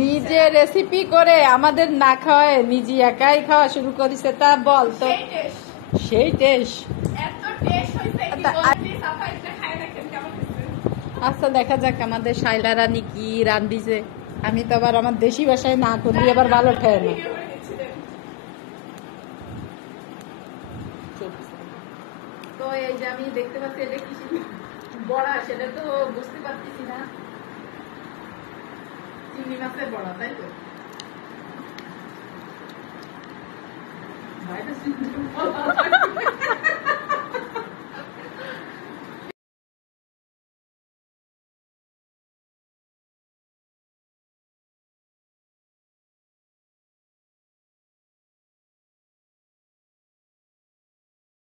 নিজে রেসিপি করে আমাদের না খাওয়ায় নিজে একাই খাওয়া শুরু করেছে, তা বল তো। সেই টেস্ট। আচ্ছা দেখা যাক আমাদের শাইলা রানী কি রান্ধিছে। আমি তো আবার আমার দেশি ভাষায় না করলি আবার ভালো খায় না। তো এই যে আমি দেখতে পাচ্ছি এটা কি বড়া, সেটা তো বুঝতে পারতেছি না। চিংড়ি মাছের বড়া, তাই তো? ভাইটা